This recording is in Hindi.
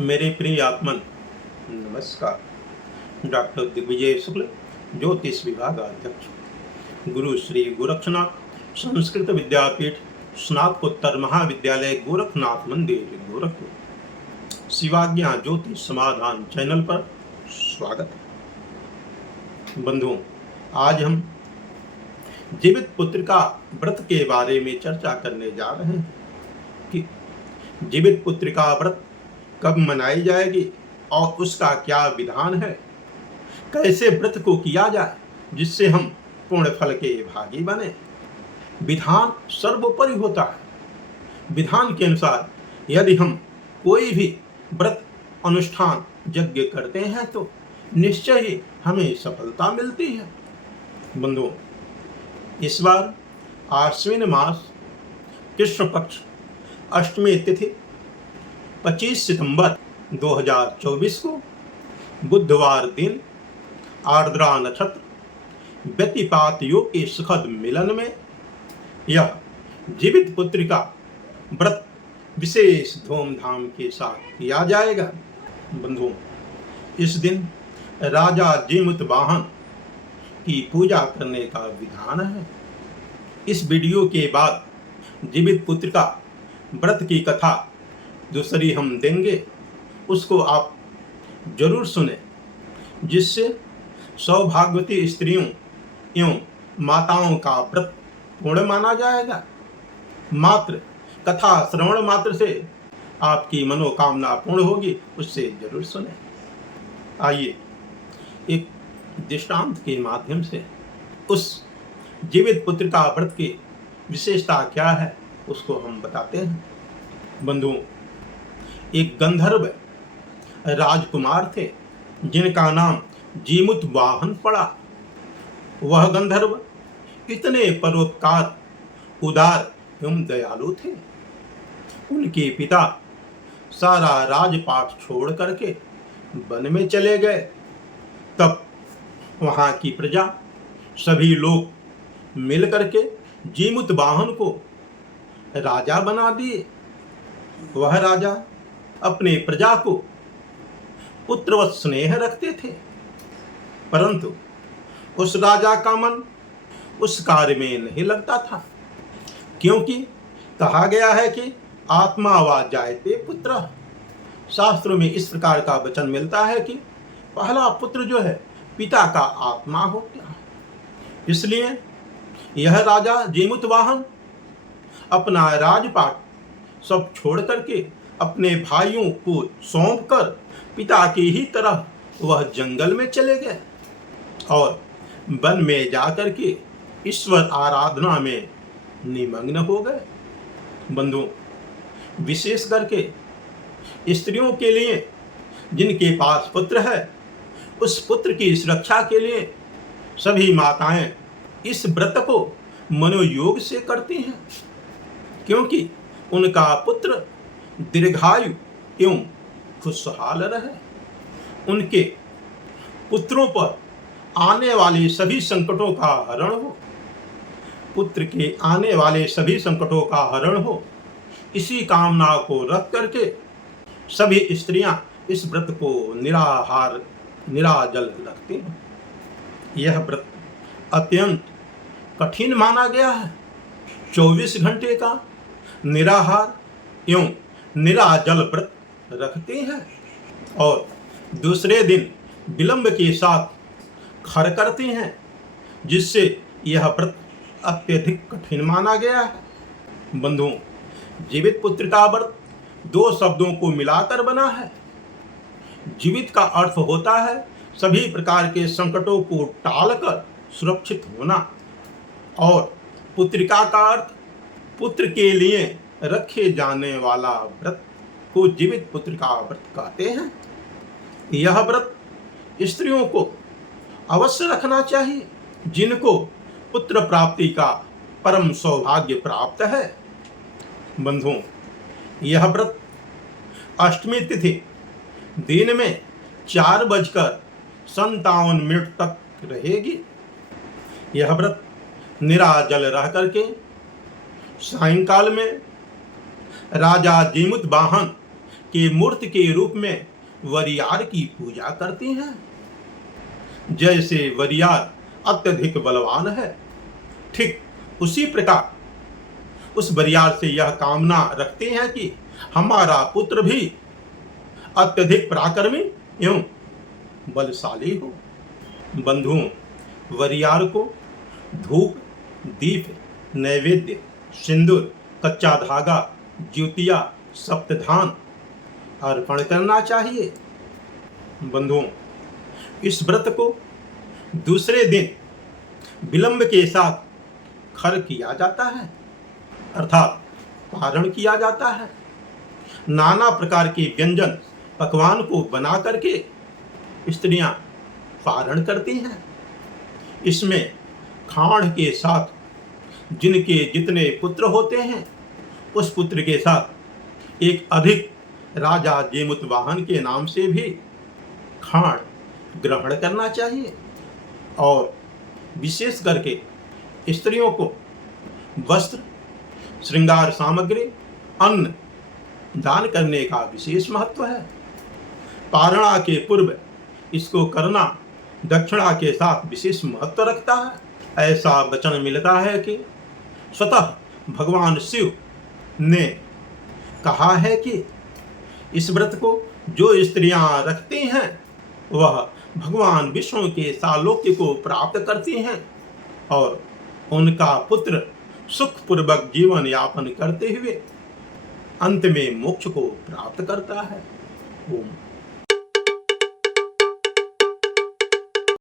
मेरे प्रिय आत्मन नमस्कार। डॉक्टर दिग्विजय शुक्ल, ज्योतिष विभाग अध्यक्ष, गुरु श्री गोरक्षनाथ संस्कृत विद्यापीठ स्नातकोत्तर महाविद्यालय गोरखनाथ मंदिर गोरखपुर, शिवाज्ञा ज्योतिष समाधान चैनल पर स्वागत है। बंधुओं, आज हम जीवित पुत्रिका व्रत के बारे में चर्चा करने जा रहे हैं कि जीवित पुत्रिका व्रत कब मनाई जाएगी और उसका क्या विधान है, कैसे व्रत को किया जाए जिससे हम पूर्ण फल के भागी बने। विधान सर्वोपरि होता है। विधान के अनुसार यदि हम कोई भी व्रत अनुष्ठान यज्ञ करते हैं तो निश्चय ही हमें सफलता मिलती है। बंधुओं, इस बार आश्विन मास कृष्ण पक्ष अष्टमी तिथि 25 सितंबर 2024 को बुधवार दिन आर्द्रा नक्षत्र व्यतिपात योग के सुखद मिलन में यह जीवित पुत्रिका व्रत विशेष धूमधाम के साथ किया जाएगा। बंधुओं, इस दिन राजा जीमुत वाहन की पूजा करने का विधान है। इस वीडियो के बाद जीवित पुत्रिका व्रत की कथा दूसरी हम देंगे, उसको आप जरूर सुने, जिससे सौभाग्यवती स्त्रियों एवं माताओं का व्रत पूर्ण माना जाएगा। मात्र कथा श्रवण मात्र से आपकी मनोकामना पूर्ण होगी, उससे जरूर सुने। आइए एक दृष्टांत के माध्यम से उस जीवित पुत्रिका व्रत की विशेषता क्या है उसको हम बताते हैं। बंधुओं, एक गंधर्व राजकुमार थे जिनका नाम जीमुत वाहन पड़ा। वह गंधर्व इतने परोपकार, उदार एवं दयालु थे। उनके पिता सारा राजपाट छोड़ करके वन में चले गए। तब वहां की प्रजा सभी लोग मिल करके जीमुत वाहन को राजा बना दिए। वह राजा अपने प्रजा को पुत्रवत स्नेह रखते थे, परंतु उस राजा का मन उस कार्य में नहीं लगता था, क्योंकि कहा गया है कि आत्मा वा जायते पुत्र। शास्त्रों में इस प्रकार का वचन मिलता है कि पहला पुत्र जो है पिता का आत्मा होता है। इसलिए यह राजा जीमुत वाहन अपना राजपाट सब छोड़ करके अपने भाइयों को सौंप कर पिता की ही तरह वह जंगल में चले गए और वन में जाकर के ईश्वर आराधना में निमग्न हो गए। बंधुओं, विशेष करके स्त्रियों के लिए जिनके पास पुत्र है, उस पुत्र की सुरक्षा के लिए सभी माताएं इस व्रत को मनोयोग से करती हैं, क्योंकि उनका पुत्र दीर्घायु एवं खुशहाल रहे। उनके पुत्रों पर आने वाले सभी संकटों का हरण हो, पुत्र के आने वाले सभी संकटों का हरण हो, इसी कामना को रख करके सभी स्त्रियां इस व्रत को निराहार निराजल रखती हैं। यह व्रत अत्यंत कठिन माना गया है। 24 घंटे का निराहार एवं निराजल व्रत रखते हैं और दूसरे दिन विलंब के साथ खर करते हैं, जिससे यह व्रत अत्यधिक कठिन माना गया है। बंधुओं, जीवित पुत्रिका व्रत दो शब्दों को मिलाकर बना है। जीवित का अर्थ होता है सभी प्रकार के संकटों को टालकर सुरक्षित होना, और पुत्रिका का अर्थ पुत्र के लिए रखे जाने वाला व्रत को जीवित पुत्रिका व्रत कहते हैं। यह व्रत स्त्रियों को अवश्य रखना चाहिए जिनको पुत्र प्राप्ति का परम सौभाग्य प्राप्त है। बंधुओं, यह व्रत अष्टमी तिथि दिन में 4:57 तक रहेगी। यह व्रत निराजल रह करके सायंकाल में राजा जीमुत वाहन के मूर्ति के रूप में वरियार की पूजा करती हैं। जैसे वरियार अत्यधिक बलवान है, ठीक उसी प्रकार उस वरियार से यह कामना रखते हैं कि हमारा पुत्र भी अत्यधिक पराक्रमी एवं बलशाली हो। बंधुओं, वरियार को धूप, दीप, नैवेद्य, सिंदूर, कच्चा धागा, ज्योतिया, सप्तधान अर्पण करना चाहिए। बंधुओं, इस व्रत को दूसरे दिन विलंब के साथ खर किया जाता है, अर्थात पारण किया जाता है। नाना प्रकार के व्यंजन पकवान को बना करके स्त्रियां पारण करती हैं। इसमें खाण के साथ जिनके जितने पुत्र होते हैं, उस पुत्र के साथ एक अधिक राजा जेमुतवाहन के नाम से भी खाण ग्रहण करना चाहिए। और विशेष करके स्त्रियों को वस्त्र, श्रृंगार सामग्री, अन्न दान करने का विशेष महत्व है। पारणा के पूर्व इसको करना दक्षिणा के साथ विशेष महत्व रखता है। ऐसा वचन मिलता है कि स्वतः भगवान शिव ने कहा है कि इस व्रत को जो स्त्रियां रखती हैं वह भगवान विष्णु के सालोक्य को प्राप्त करती हैं और उनका पुत्र सुखपूर्वक जीवन यापन करते हुए अंत में मोक्ष को प्राप्त करता है। ओम